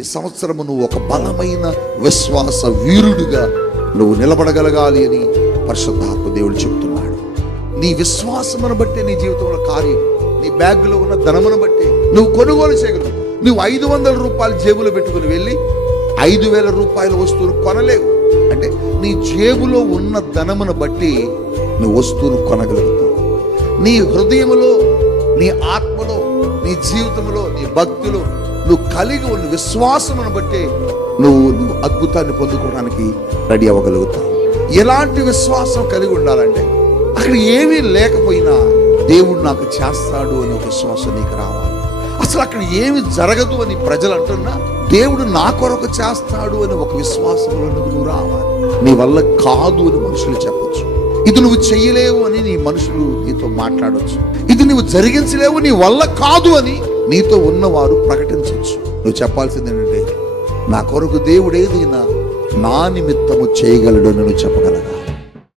ఈ సంవత్సరము నువ్వు ఒక బలమైన విశ్వాస వీరుడిగా నువ్వు నిలబడగలగాలి అని పరిశుద్ధాత్మ దేవుడు చెబుతున్నాడు. నీ విశ్వాసమును బట్టే నీ జీవితంలో కార్యం, నీ బ్యాగులో ఉన్న ధనమును బట్టి నువ్వు కొనుగోలు చేయగలవు. నువ్వు 500 రూపాయలు జేబులో పెట్టుకుని వెళ్ళి 5,000 రూపాయల వస్తువును కొనలేవు. అంటే నీ జేబులో ఉన్న ధనమును బట్టి నువ్వు వస్తువును కొనగలుగుతావు. నీ హృదయములో, నీ ఆత్మలో, నీ జీవితంలో, నీ భక్తిలో నువ్వు కలిగి ఉన్న విశ్వాసమును బట్టి నువ్వు అద్భుతాన్ని పొందుకోవడానికి రెడీ అవ్వగలుగుతావు. ఎలాంటి విశ్వాసం కలిగి ఉండాలంటే అక్కడ ఏమీ లేకపోయినా దేవుడు నాకు చేస్తాడు అనే విశ్వాసం నీకు రావాలి. అసలు అక్కడ ఏమి జరగదు అని ప్రజలు అంటున్నా దేవుడు నా కొరకు చేస్తాడు అని ఒక విశ్వాసంలో నువ్వు రావాలి. నీ వల్ల కాదు అని మనుషులు చెప్పొచ్చు, ఇది నువ్వు చెయ్యలేవు అని నీ మనుషులు నీతో మాట్లాడవచ్చు, ఇది నువ్వు జరిగించలేవు, నీ వల్ల కాదు అని నీతో ఉన్నవారు ప్రకటించవచ్చు. నువ్వు చెప్పాల్సింది ఏంటంటే నా కొరకు దేవుడు ఏదైనా నా నిమిత్తము చేయగలడు అని నువ్వు చెప్పగలగా.